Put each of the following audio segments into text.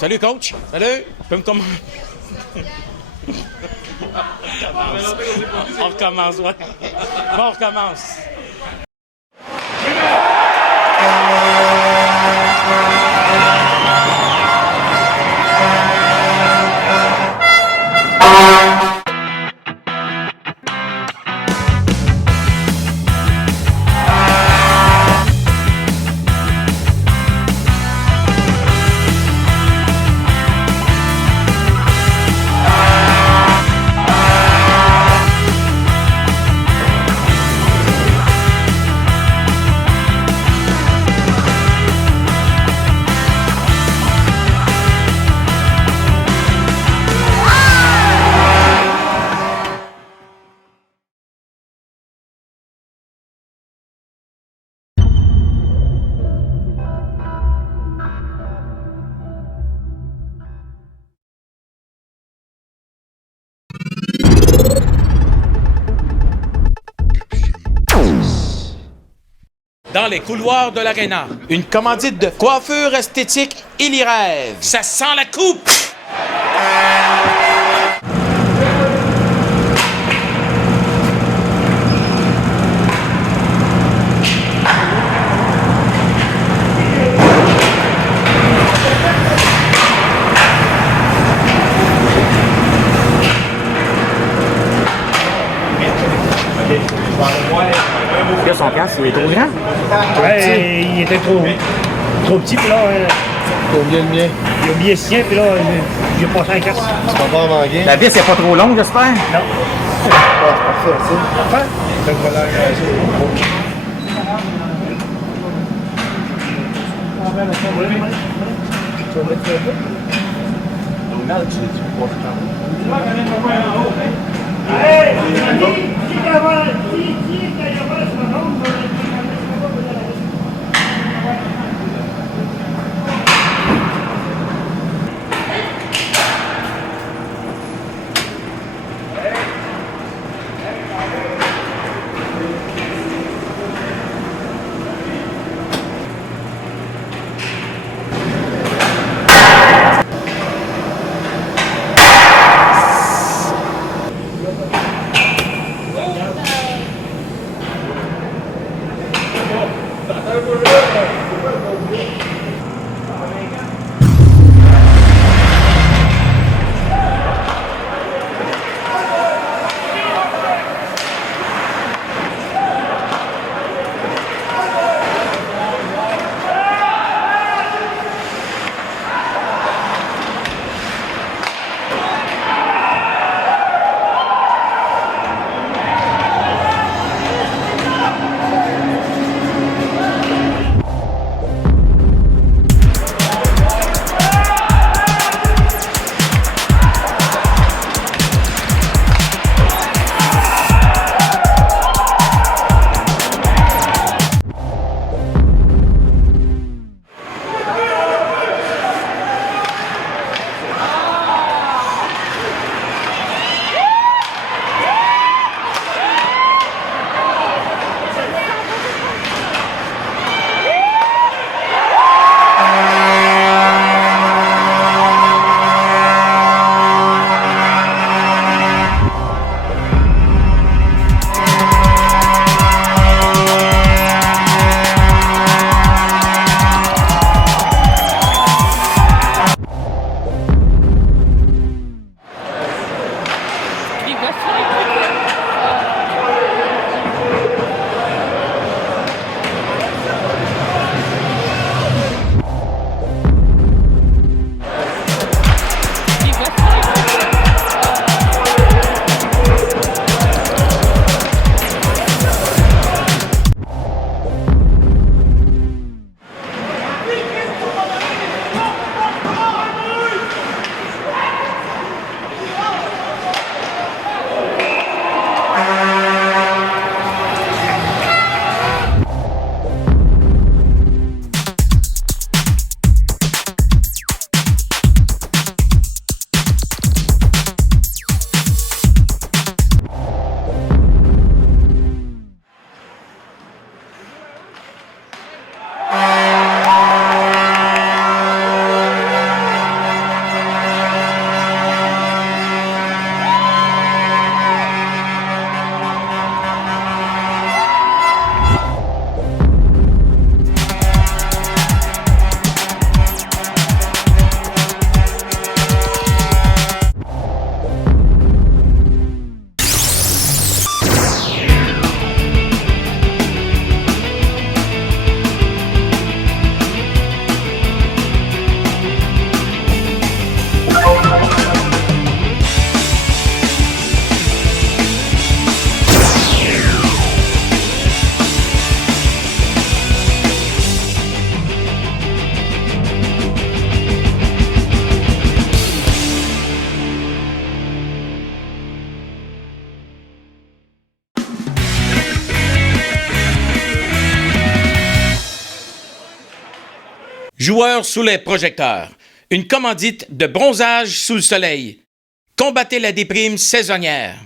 Salut, coach. Salut. Tu peux me commander? On recommence, ouais. Bon, on recommence. Dans les couloirs de l'aréna, une commandite de coiffure esthétique Illy Rêve. Ça sent la coupe! Là, son casque, il est trop grand. Ouais, il était trop petit, puis là, Combien le mien? il a oublié le sien, puis là, j'ai passé un casque. Tu vas pas en manquer? La vis n'est pas trop longue, j'espère. Non. C'est parfait, ça. Enfin, Donc voilà, tu vas mettre un peu? Joueurs sous les projecteurs. Une commandite de bronzage sous le soleil. Combattez la déprime saisonnière.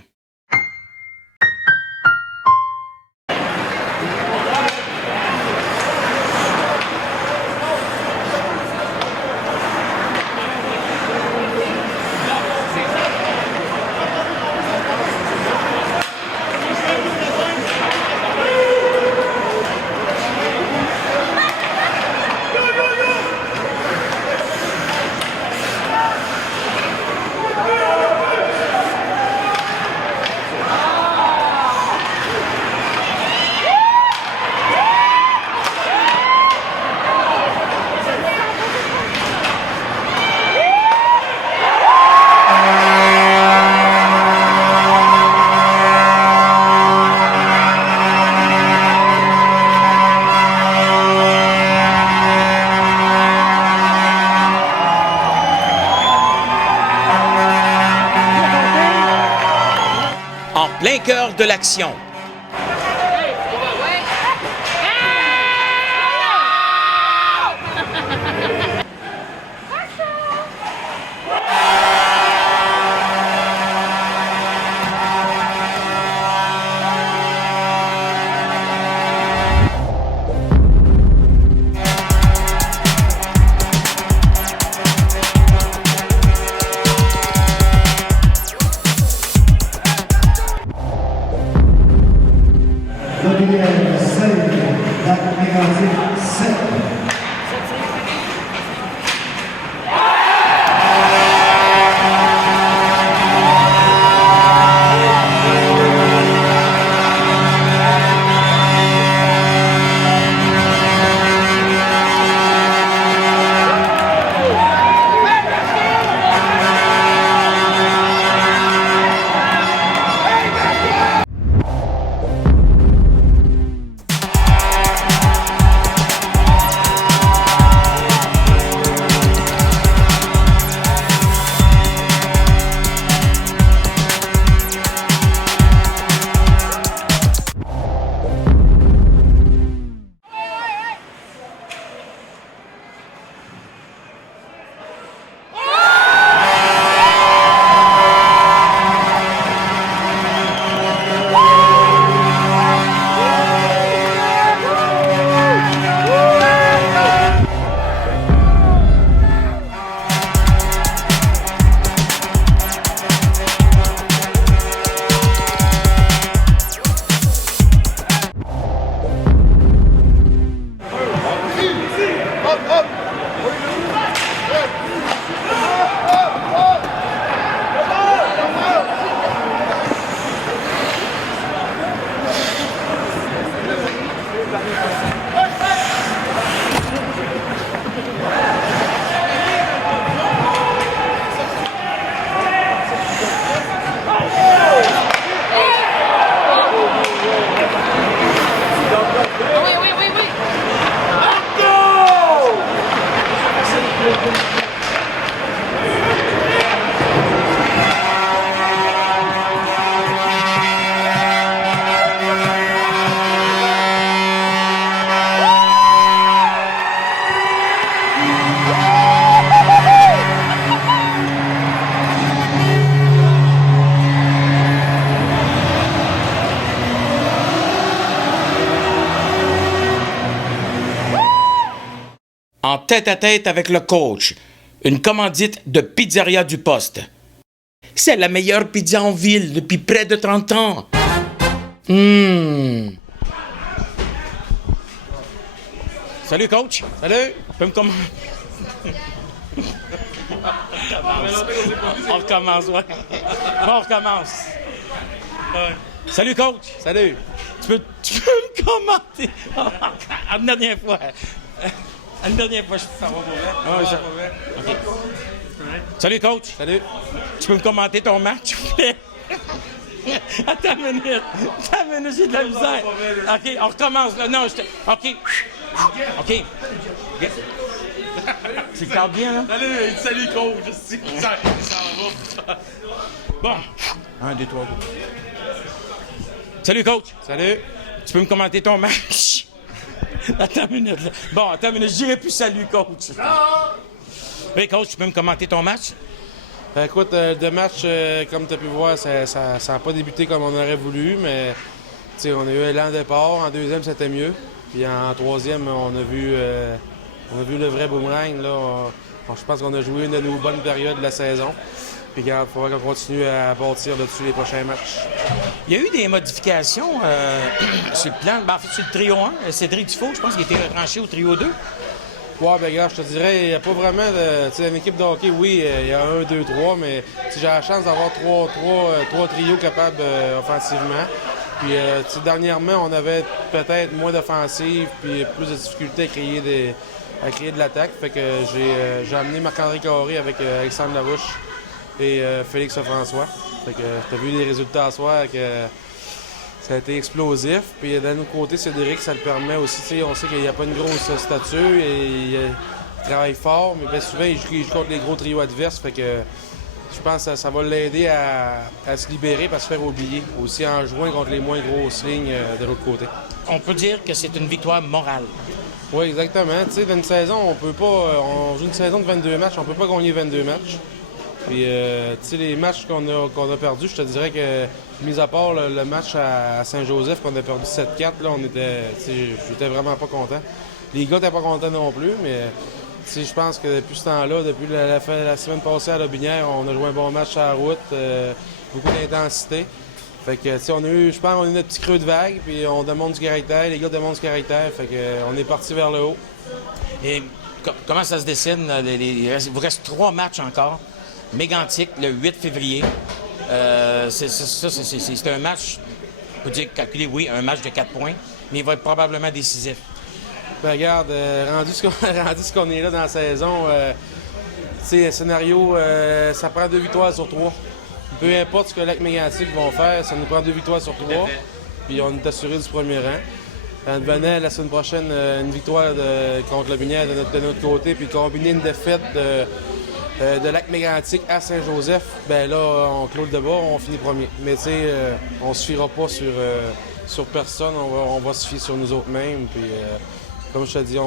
En plein cœur de l'action. En tête-à-tête avec le coach. Une commandite de Pizzeria du Poste. C'est la meilleure pizza en ville depuis près de 30 ans. Salut, coach. Salut. Tu peux me commander? On recommence, ouais. Bon, on recommence. Ouais. Salut, coach. Salut. Tu peux me commenter? Une dernière fois. Une dernière fois, je peux faire mon okay. Salut, coach. Salut. Tu peux me commenter ton match, s'il vous plaît? Attends une minute. J'ai de la misère. OK, on recommence. Là. Non, OK. OK. Tu le bien, là? Salut, coach. Je sais que ça va. Bon. 1, 2, 3, go. Salut, coach. Salut. Tu peux me commenter ton match? Attends une minute. Là. Bon, attends une minute. Je dirais plus salut, coach. Oui, coach, tu peux me commenter ton match? Écoute, le match, comme tu as pu voir, ça n'a pas débuté comme on aurait voulu, mais on a eu l'élan de départ. En deuxième, c'était mieux. Puis en troisième, on a vu le vrai boomerang. Là. Je pense qu'on a joué une de nos bonnes périodes de la saison. Puis il faudra qu'on continue à bâtir là-dessus les prochains matchs. Il y a eu des modifications sur le plan, en fait, sur le trio 1. Cédric Dufault, je pense qu'il était retranché au trio 2. Ouais, ben regarde, je te dirais, il n'y a pas vraiment de. Tu sais, une équipe de hockey, oui, il y a 1, 2, 3, mais j'ai la chance d'avoir trois trios capables offensivement. Puis, dernièrement, on avait peut-être moins d'offensive, puis plus de difficultés à créer de l'attaque. Fait que j'ai amené Marc-André Carré avec Alexandre Larouche et Félix François. Fait que tu as vu les résultats à soir que ça a été explosif. Puis d'un autre côté, Cédric, ça le permet aussi. On sait qu'il n'y a pas une grosse stature et il travaille fort, mais bien souvent, il joue contre les gros trios adverses. Fait que je pense que ça va l'aider à se libérer, à se faire oublier. Aussi en jouant contre les moins grosses lignes de l'autre côté. On peut dire que c'est une victoire morale. Oui, exactement. Tu sais, dans une saison, on peut pas. On joue une saison de 22 matchs, on peut pas gagner 22 matchs. Puis, tu sais, les matchs qu'on a perdus, je te dirais que, mis à part le match à Saint-Joseph, qu'on a perdu 7-4, là, j'étais vraiment pas content. Les gars n'étaient pas contents non plus, mais je pense que depuis ce temps-là, depuis la semaine passée à Lobinière, on a joué un bon match à la route, beaucoup d'intensité. Fait que, je pense qu'on a eu notre petit creux de vague, puis on demande du caractère, les gars demandent du caractère, fait que, on est parti vers le haut. Et comment ça se dessine? Il vous reste 3 matchs encore. Mégantic, le 8 février. C'est un match, on peut dire, calculer, oui, un match de 4 points, mais il va être probablement décisif. Ben regarde, rendu ce qu'on est là dans la saison, un scénario, ça prend 2 victoires sur 3. Peu importe ce que Lac-Mégantic vont faire, ça nous prend 2 victoires sur 3. Puis on est assuré du premier rang. On venait la semaine prochaine une victoire contre le Binière de notre côté, puis combiner une défaite de Lac-Mégantic à Saint-Joseph, ben là, on clôt le débat, on finit premier. Mais tu sais, on se fiera pas sur personne, on va se fier sur nous autres mêmes. Puis, comme je te dis,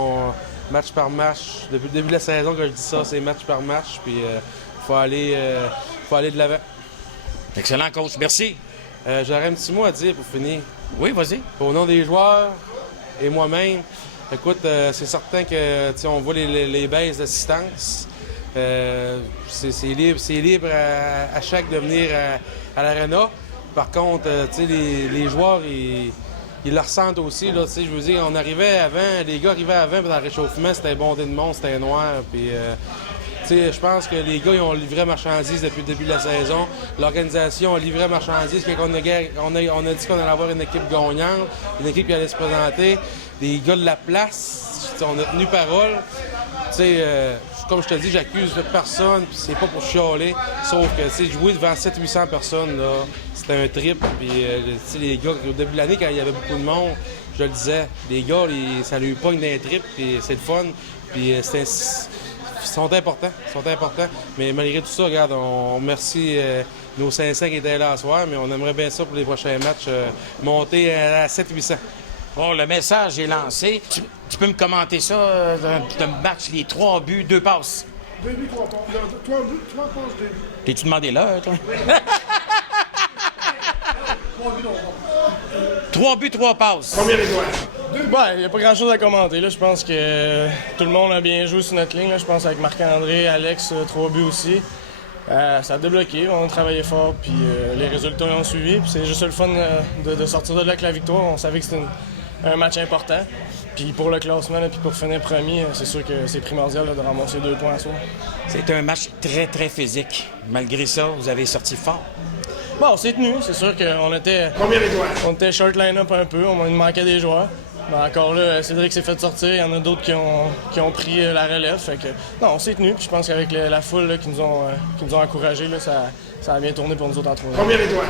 match par match, depuis le début de la saison que je dis ça, c'est match par match. Puis, faut aller de l'avant. Excellent, coach. Merci. J'aurais un petit mot à dire pour finir. Oui, vas-y. Au nom des joueurs et moi-même, écoute, c'est certain que on voit les baisses d'assistance. C'est libre à chaque de venir à l'aréna. Par contre, les joueurs, ils le ressentent aussi. Là, je veux dire, on arrivait avant, les gars arrivaient avant, dans le réchauffement, c'était bondé de monde, c'était noir. Puis, je pense que les gars ils ont livré marchandises depuis le début de la saison. L'organisation a livré marchandises. On a dit qu'on allait avoir une équipe gagnante, une équipe qui allait se présenter. Des gars de la place, on a tenu parole. Comme je te dis, j'accuse personne, puis c'est pas pour chialer. Sauf que jouer devant 700-800 personnes, là, c'était un trip. Puis les gars, au début de l'année, quand il y avait beaucoup de monde, je le disais, les gars, ça lui pogne d'un trip, puis c'est le fun. Puis ils sont importants. Mais malgré tout ça, regarde, on remercie nos 500 qui étaient là ce soir, mais on aimerait bien ça pour les prochains matchs, monter à 700-800. Bon, le message est lancé. Tu peux me commenter ça, le match, les 3 buts, 2 passes? 2 buts, 3 passes. 3 buts, 3 passes, 2 buts. T'es-tu demandé l'heure, toi? 3 buts, 3 passes. Combien d'étoiles? Il n'y a pas grand-chose à commenter. Là. Je pense que tout le monde a bien joué sur notre ligne. Là. Je pense avec Marc-André, Alex, 3 buts aussi. Ça a débloqué, on a travaillé fort, puis les résultats ont suivi. Puis c'est juste le fun de sortir de là avec la victoire. On savait que c'était un match important. Puis pour le classement, là, puis pour finir premier, c'est sûr que c'est primordial là, de ramasser 2 points à soi. C'est un match très, très physique. Malgré ça, vous avez sorti fort. Bon, c'est tenu. C'est sûr qu'on était... Combien d'étoiles? On était short line-up un peu, il manquait des joueurs. Ben encore là, Cédric s'est fait sortir, il y en a d'autres qui ont pris la relève. Fait que, non, on s'est tenu. Puis je pense qu'avec la foule là, qui nous ont encouragés, là, ça a bien tourné pour nous autres en 3. Combien d'étoiles?